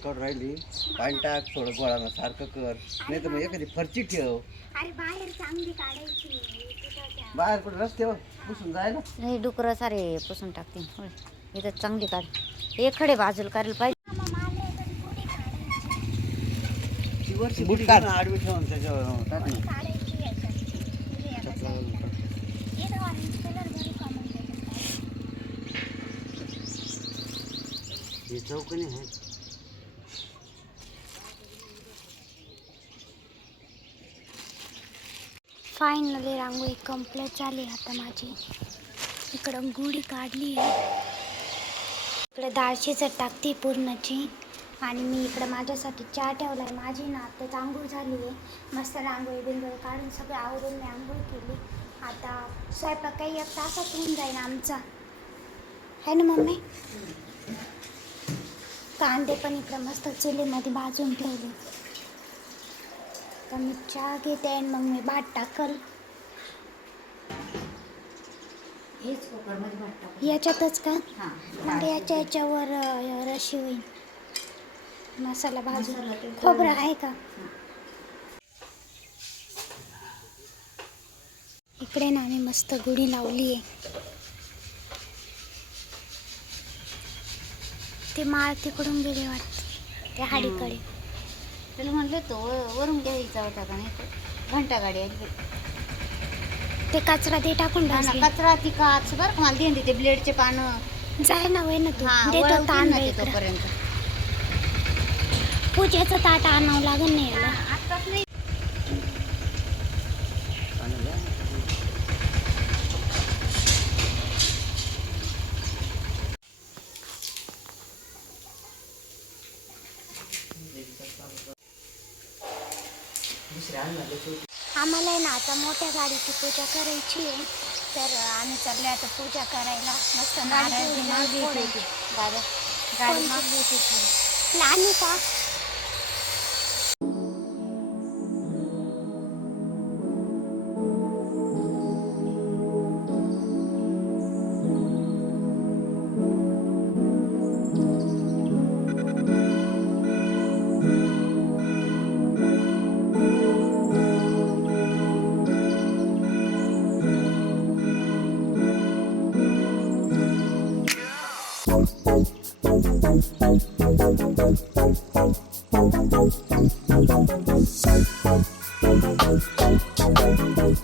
काढून राहिली. पाणी टाक थोडं गोळानं सारखं कर. नाही तर मग एखादी फरची ठेव. अरे बाहेर चांगली काढायची. बाहेर कुठे रस्त्यावर पुसून जायला नाही डुकरं सारे पुसून टाकतील होय. इथं चांगली काढ. हे खडे बाजूला करायला पाहिजे. ती वरची बुट काढ. आडवी ठेवून त्याच्यावर. टाक कुठे ना. काढायची याच्यात. तुझ्या याच्यात. चपला इथं ऑरेंज कलर भरू का मग त्याच्यात? हे चौकणी आहे. फायनली रांगोळी कंप्लीट झाली आता माझी. इकडं गुढी काढली आहे. इकडे डाळ टाकते पूर्णची. आणि मी इकडं माझ्यासाठी चहा ठेवला आहे. माझी ना आत्ताच आंघोळ झाली आहे. मस्त रांगोळी बिंगोळी काढून सगळं आवरून मी आंघोळ केली. आता स्वयंपाक काही एक तासात होऊन जाईल आमचा. आहे ना मम्मी? कांदे पण इकडं मस्त चुलीमध्ये भाजून ठेवले. तर मी चहा घेते आणि मग मी भात टाकल. हेच कुकरमध्ये भात टाकू. याच्यातच का? हां. मग याच्या याच्यावर अं, रशी होईल. मसाला भाजून. मसाला ते खोबरं आहे का? इकडे ना आम्ही मस्त गुढी लावली आहे. ते माळ तिकडून गेले वाटते त्या हाडीकडे. त्याला म्हणलं तो वरून घ्यायचा होता का नाही घंटा गाडी आली ते कचरा ते टाकून हा ना, टाकले. कचरा ती काच बरं का मला देईन ते ब्लेडचे पानं. जाय ना वय ना तू हा देतो वळवतील ताण ना ते इकडं. तोपर्यंत. पूजेचं ताट आणावं लागेल नाही याला. आत्ताच नाही पाणी द्या. आम्हाला आहे ना आता गाडीची पूजा करायची आहे तर आम्ही चालले आता पूजा करायला मस्त नारळ. दादा गाडी? मागली होती ती. लहानी का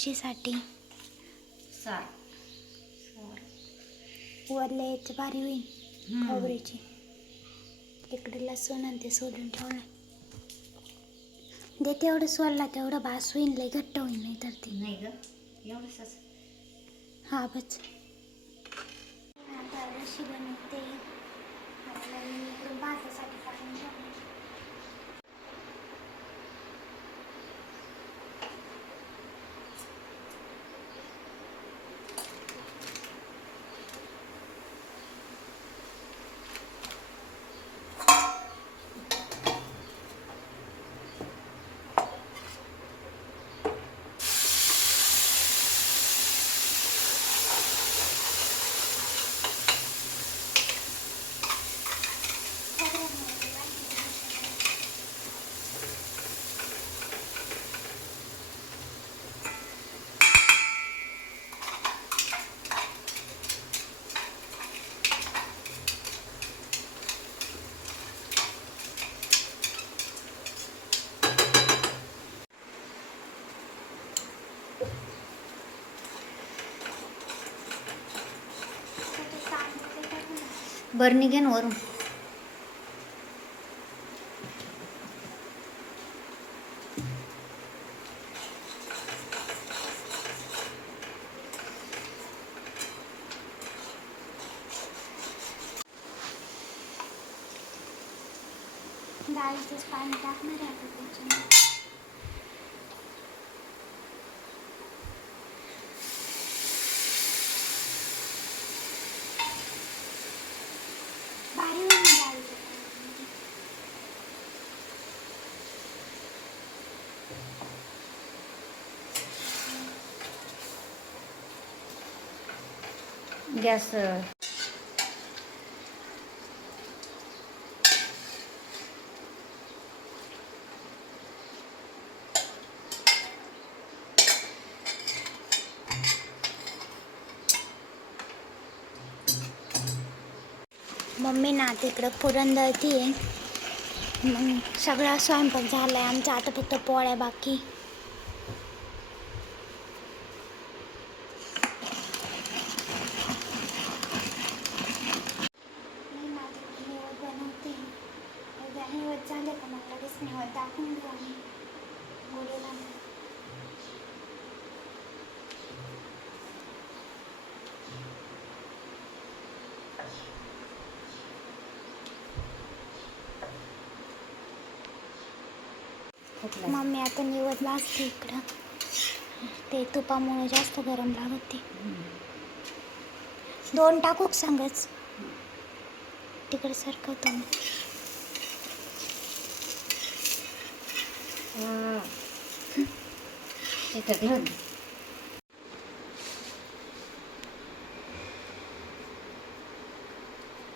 देते रशीसाठी सार याचे भारी होईल खोबरीची इकडे लसूण आणि ते सोलून ठेवलं दे तेवढं सोलला तेवढं भास होईल लय घट्ट होईल नाही तर ते. नाही ग एवढंच हा बस. आता रशी बनवते. बर्निगेनवरून घे ना वरून डाळीचंच पाणी टाकणार आहे आता त्याच्यामध्ये भारी होईल ना डाळीचं पाणी. गॅस मम्मी ना तिकडं इकडं पुरण दळती आहे मग सगळा स्वयंपाक झाला आहे आमचा आता फक्त पोळ्या बाकी मी माझे निवड बनवते एकदा निवड झाले का मग लगेच निवड दाखवून देऊ आम्ही गुढीला खोकला. मम्मी आता निवड भाजते इकडं. ते तुपामुळे जास्त गरम लागत ते दोन टाकूक सांगच? तिकडे सरकवतो मी.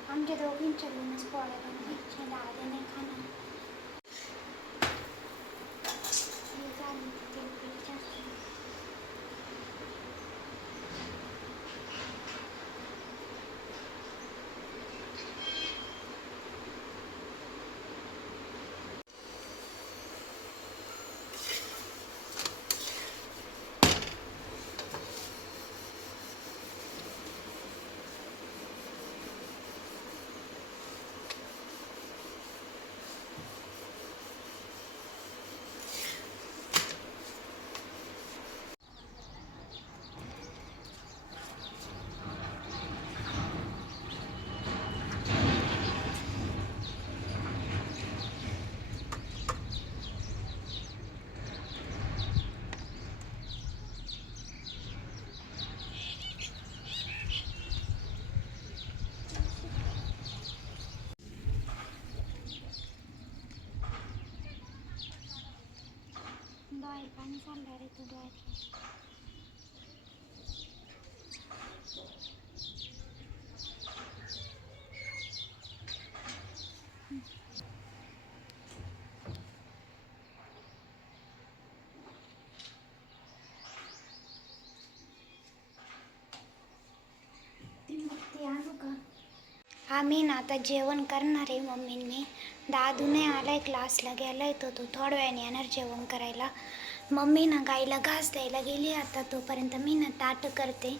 आमच्या दोघींच्या लग्नच पोळ्या बनवायच्या दादा नाही खाणार हे झालं की तेल पीठ जास्त. डोळ्यात पाणी चाललं रे तू डोळ्यात आम्ही ना आता जेवण करणार आहे मम्मींनी. दादू नाही आलाय क्लासला गेलाय तो तो थोड्या वेळाने येणार जेवण करायला. मम्मी ना गाईला घास द्यायला गेली आता तोपर्यंत मी ना ताट करते.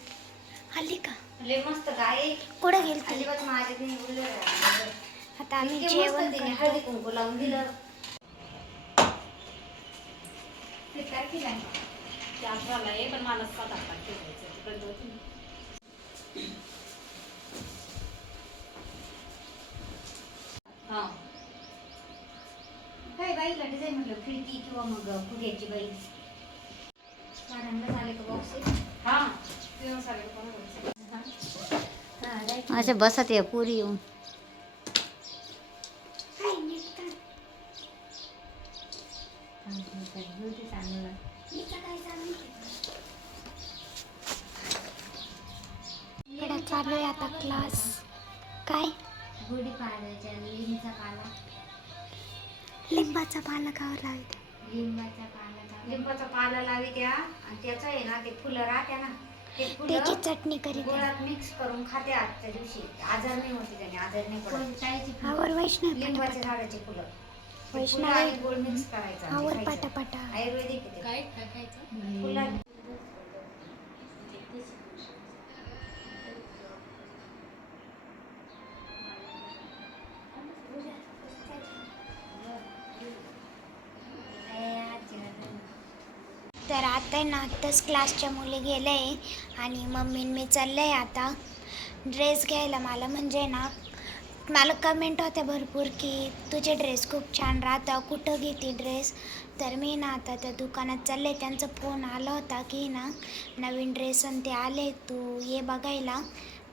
आली का? लय मस्त काय कुठं गेली ती अजिबात माझ्या तिने बोललं नाही. आता आम्ही इतके जेवण तिने करतो. हळदी कुंकू लावून दिलं. ते काय केलं? ते अठराला आहे पण मला सात आठ तारखेला जायचं तिकडे होती ना. हा. काय बाईला डिझाईन म्हटलं खिडकी किंवा मग फुग्याची बाई. झाले का बॉक्स हा अशा बसत या पुरी येऊन. चालू आहे? इकडं चालू आहे आता क्लास काय? गुढी पाडव्याच्या लिंबचा पाला. लिंबाचा पाला गावर लावते. लिंबाचा पाला लिंबाचा पाला लावी द्या आणि त्याचं आहे ना ते फुलं राहत्या ना. ते त्याची फुलं चटणी करीत आहे. गोळात मिक्स करून खाते आजच्या दिवशी. आजार नाही होते त्याने आजार नाही पडत. आवर वैष्णव लिंबाच्या झाडाची फुलं. ते वैष्णवी. फुलं आणि गोळ मिक्स करायचं आवर. पटापटा. आयुर्वेदिक आहे ते. काय काय खायचं फुलं आता आहे ना आत्ताच क्लासच्या मुली गेलं आहे आणि मम्मी मी चाललं आहे आता. ड्रेस घ्यायला मला म्हणजे ना मला कमेंट होत्या भरपूर की तुझे ड्रेस खूप छान राहतं कुठं घेते ड्रेस तर मी ना आता त्या दुकानात चालले त्यांचा फोन आला होता की ना नवीन ड्रेस आणि ते आले तू ये बघायला.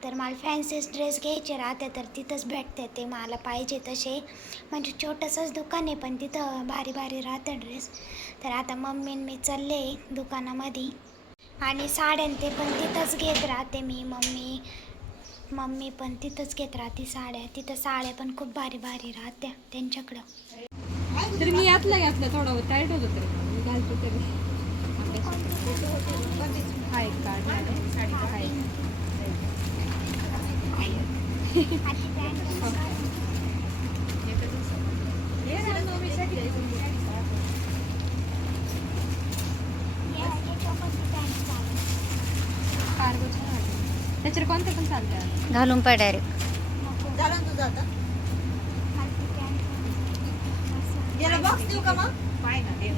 तर मला फॅन्सीच ड्रेस घ्यायचे राहते तर तिथंच भेटते ते मला पाहिजे तसे. म्हणजे छोटंसंच दुकान आहे पण तिथं भारी भारी राहतं ड्रेस तर आता मम्मी आणि मी चालले दुकानामध्ये. आणि साड्यान ते पण तिथंच घेत राहते मी मम्मी. मम्मी पण तिथंच घेत राहते साड्या. तिथं साड्या पण खूप भारी भारी राहत्या त्यांच्याकडं. तर मी यातलं घातलं थोडं टाईट होतं तरी. मी घालतो तरी. हा हा त्याच्यावर कोणते पण चालतं. घालून पाय डायरेक्ट पाय ना ते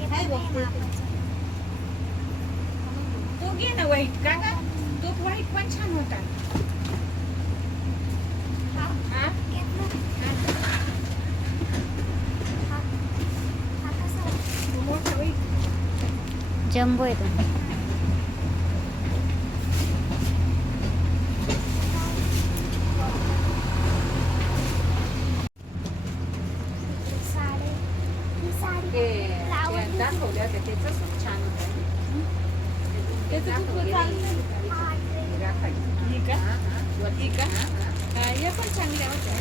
तो घे ना वाईट. का का तो वाईट पण छान होता हा? तो मोठा वाईट जम्बो आहे तो ते दाखवले होते त्याच छान होतं ही का ही का हा, हे पण चांगल्या होत्या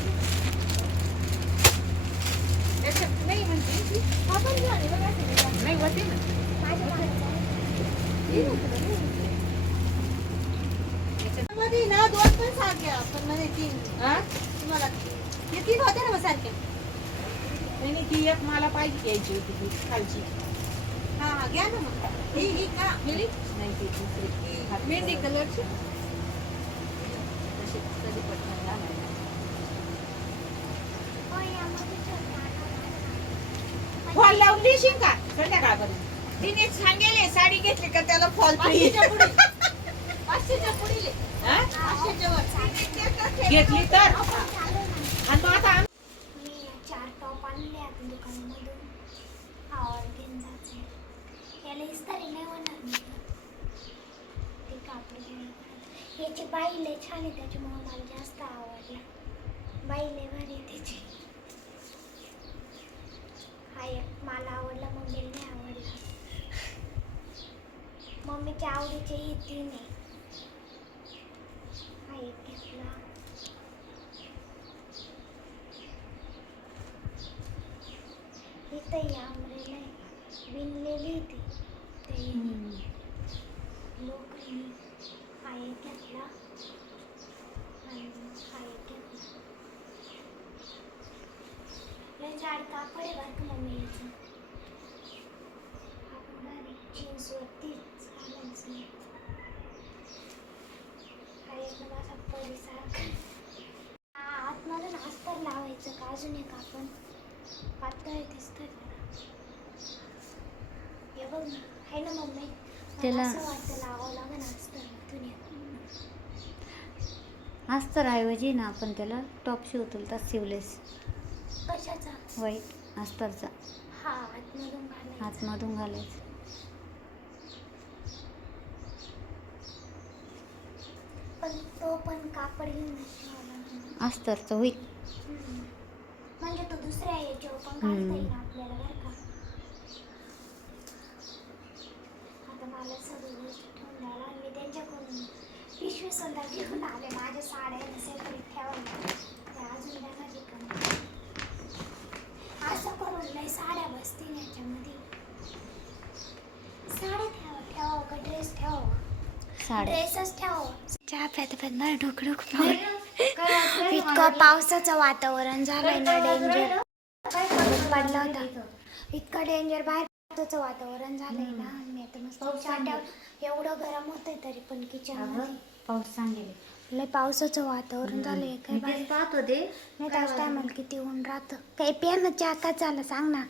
त्याच्यात नाही म्हणजे नाही होते ना मध्ये ना दोन पण सारख्या पण मध्ये तीन. हा? तुम्हाला हे तीन होते ना मग सारख्या नाही नाही, ती एक मला पाहिजे घ्यायची होती ती खालची. हा हा घ्या ना मग. ही ही का? मिळली नाही ती दुसरी. ती मेहंदी कलरची? तशी कधी पटकन घालायला. फॉल लावली शिंग का? संध्याकाळपर्यंत तिने सांगेले साडी घेतली का त्याला फॉल हा? वर. घेतली तर? आणि मग आता आम- मी चार टॉप आणले आता दुकानामधून. जायचे याला इस्तारी नाही होणार. मी ते कापड घ्यायला याची बाई लय छान आहे त्याच्यामुळे मला जास्त आवडला. बाई लय भारी आहे त्याची. हा एक मला आवडला मम्मीला नाही आवडला. मम्मीच्या आवडीचे ही तीन आहे. हा एक घेतला. या आंब्रेला आहे. विणलेली ती. ते लोकरी हा एक घेतला आणि हा एक घेतला लय जाड कापड आहे बरं का मम्मी याचं आपण भारी जीन्स वरतीच घालायचं हा एक माझा परिसारखा आतमधून अस्तर लावायचं का अजून एक आपण पातळ दिसतंय जरा हे बघ ना आहे ना मम्मी मला त्याला- असं वाटतं लावावं लागेल अस्तर मधून एक. अस्तर ऐवजी ना आपण त्याला टॉप शिवतो तर शिवलेस. कशाचा? वाईट अस्तरचा. आतमधून घालायचं. पण तो पण कापड घेऊन. अस्तरचं होईल. म्हणजे तो दुसऱ्या याच्यावर पण येईल आपल्याला बरं का आता मला सगळी गोष्टी ठेवून द्यायला आणि मी त्यांच्याकडून पिशवी सुद्धा घेऊन आले माझ्या साड्या सेपरेट ठेवायला त्या अजून ठिकाणी असं करून नाही साड्या बसतील याच्यामध्ये साड्या ठेवा ठेवा का ड्रेस ठेवा साड्या ड्रेसच ठेवा चहा प्यात मला इतकं पावसाचं वातावरण झालंय ना डेंजर पडला होता इतकं डेंजर बाहेर पावसाचं वातावरण झालंय ना एवढं गरम होतंय तरी पण किचन पाऊस सांगेल लय पावसाचं वातावरण झालंय काय बाहेर. पाहत होते. नाही त्याच टायमाला किती ऊन राहतं. काही प्या ना चहा का झालं सांग ना.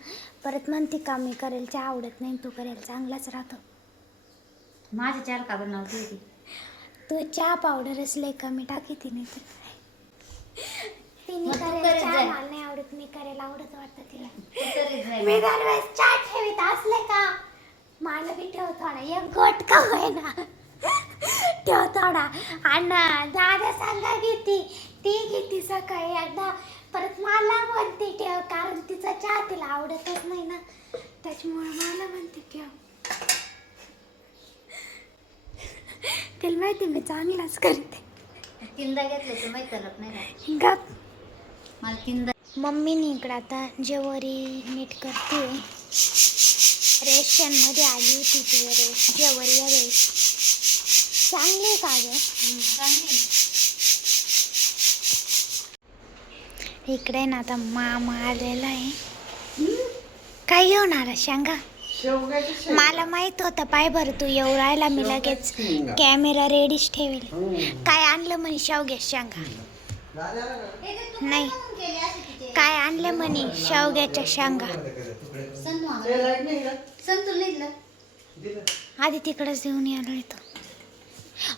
परत म्हणते का मी करेल चहा आवडत नाही तू करेल. चांगलाच राहतो. माझं चार का बनवते होती? तू चहा पावडरच लय कमी टाकी तिने तर. तिने करेल चहा. मला नाही आवडत मी करायला आवडत वाटतं तिला. मी दरवेळेस चहा ठेवीत असले का? मला बी ठेव थोडा एक गोट का होईना? ठेव थोडा आणि दादा सांगा घेती ती घेती सकाळी एकदा परत मला म्हणते ठेव कारण तिचा चहा तिला आवडतच नाही ना. त्याच्यामुळे मला म्हणते ठेव. तिला माहिती मी चांगलाच करते. किंदा घेतलं तर माहीत करत नाही ना. गप. मला किंदा मम्मीने इकडं आता जेवारी नीट करते. रेशनमध्ये आली होती ती रेश जेवारी या वेळेस चांगली का गं? इकडे ना आता मामा आलेला आहे. काय आला शेवग्याची शेंग. मला माहीत होतं पाय बरं तू येऊ राहिला मी लगेच. कॅमेरा रेडीच ठेवेल. हम्म. काय आणलं म्हणे दाद्याला का? नाही. काय आणलं म्हणे शेवग्याच्या शेंगा नाही का? नाही दिलं. आधी तिकडंच देऊन यायला येतो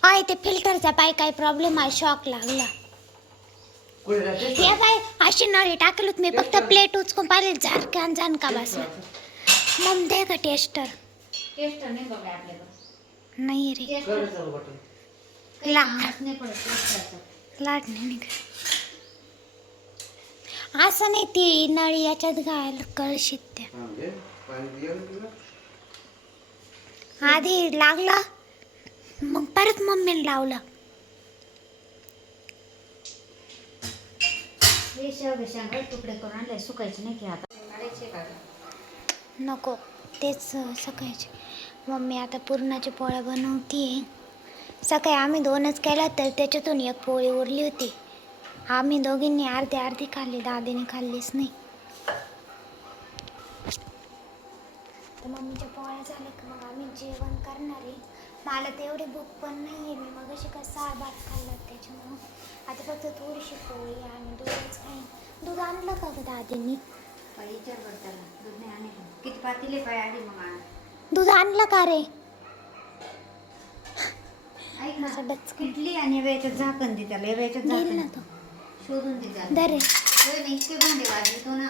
अय ते फिल्टरचा पाय काय प्रॉब्लेम आहे? शॉक लागला? हे काय अशी नळी टाकलं मी फक्त प्लेट उचकून पाहिले झारकान जाणका बसला. मग दे का टेस्टर? टेस्टर नाही बघा नाही रे. नाही पडत टेस्टरचं. लाट नाही निघत. असं नाही ती नळी याच्यात घाल कळशीत त्या. आधी लागला मग परत मम्मीने लावलं. हे शेवगे शेंगा तुकडे करून आणले सुकायचे नाही की आता. काढायचे का नको तेच सकाळचे. मम्मी आता पुरणाची पोळ्या बनवतीये. सकाळी आम्ही दोनच केल्या तर त्याच्यातून एक पोळी उरली होती. आम्ही दोघींनी अर्धी अर्धी खाल्ली दादीने खाल्लीच नाही. तर मम्मीच्या पोळ्या झाल्या की? मग आम्ही जेवण करणार आहे. मला तेवढी भूक पण नाही आहे मी मग अशी कसा भात खाल्ला त्याच्यामुळं. आता फक्त थोडीशी पोळी आणि दूधच खाईन दूध आणलं का गं दादींनी? पाय विचार बरं त्याला. दूध नाही आणि किती पातीले पाय आधी मग आण दूध आणलं का रे? ऐक ना असं डचकन. किटली आणि झाकण दे त्याला. वेळेचं देईल ना झाकण तो. शोधून दे त्याला. दर रे. होय ना इतके भांडे वाजवतो ना.